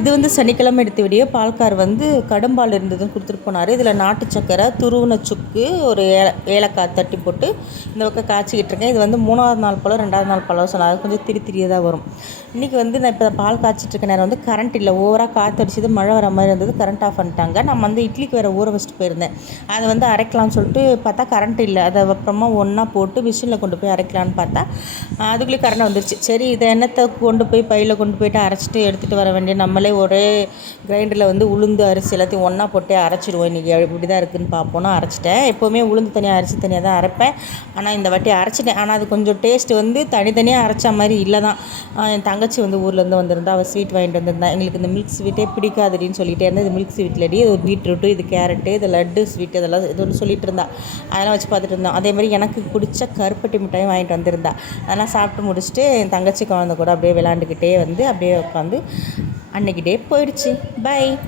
இது வந்து சனிக்கிழமை எடுத்த வீடியோ பால்கார் வந்து கடும்பால் இருந்ததுன்னு கொடுத்துட்டு போனார். இதில் நாட்டு சக்கரை துருவின சுக்கு ஒரு ஏல ஏலக்காய் தட்டி போட்டு இந்த பக்கம் காய்ச்சிக்கிட்டு இருக்கேன். இது வந்து மூணாவது நாள் போல் ரெண்டாவது நாள் போல் சொன்னார். அது கொஞ்சம் திரி திரியதாக வரும். இன்றைக்கி வந்து நான் இப்போ பால் காய்ச்சிட்டு இருக்க நேரம் வந்து கரண்ட் இல்லை. ஓவராக காற்றடிச்சது மழை வர மாதிரி இருந்தது கரண்ட் ஆஃப் பண்ணிட்டாங்க. நம்ம வந்து இட்லிக்கு வேறு ஊற வச்சுட்டு போயிருந்தேன். அதை வந்து அரைக்கலாம்னு சொல்லிட்டு பார்த்தா கரண்ட் இல்லை. அதை அப்புறமா ஒன்றா போட்டு மிஷினில் கொண்டு போய் அரைக்கலான்னு பார்த்தா அதுக்குள்ளேயே கரண்ட் வந்துருச்சு. சரி இதை எண்ணத்தை கொண்டு போய் பையில் கொண்டு போயிட்டு அரைச்சிட்டு எடுத்துகிட்டு வர வேண்டிய நம்ம நம்மளே ஒரே கிரைண்டரில் வந்து உளுந்து அரிசி எல்லாத்தையும் ஒன்றா போட்டு அரைச்சிடுவோம். இன்றைக்கி இப்படி தான் இருக்குதுன்னு பார்ப்போன்னா அரைச்சிட்டேன். எப்போவுமே உளுந்து தனியாக அரிசி தனியாக தான் அரைப்பேன். ஆனால் இந்த வாட்டி அரைச்சிட்டேன். ஆனால் அது கொஞ்சம் டேஸ்ட் வந்து தனித்தனியாக அரைச்ச மாதிரி இல்லை தான் என் தங்கச்சி வந்து ஊர்லேருந்து வந்திருந்தா அவள் ஸ்வீட் வாங்கிட்டு வந்திருந்தா எங்களுக்கு இந்த மில்க் ஸ்வீட்டே பிடிக்காதுடின்னு சொல்லிட்டே இருந்தால் இது மில்க் ஸ்வீட்லடி இது ஒரு பீட்ரூட்டு இது கேரட்டு இது லட்டு ஸ்வீட் இதெல்லாம் இது ஒன்று சொல்லிட்டு இருந்தா. அதெல்லாம் வச்சு பார்த்துட்டு இருந்தோம். அதே மாதிரி எனக்கு பிடிச்ச கருப்பட்டி மிட்டாயும் வாங்கிட்டு வந்திருந்தா. அதெல்லாம் சாப்பிட்டு முடிச்சுட்டு என் தங்கச்சி குழந்தை கூட அப்படியே விளாண்டுக்கிட்டே வந்து அப்படியே உட்காந்து அன்னைக்கு டே போயிடுச்சு. பை.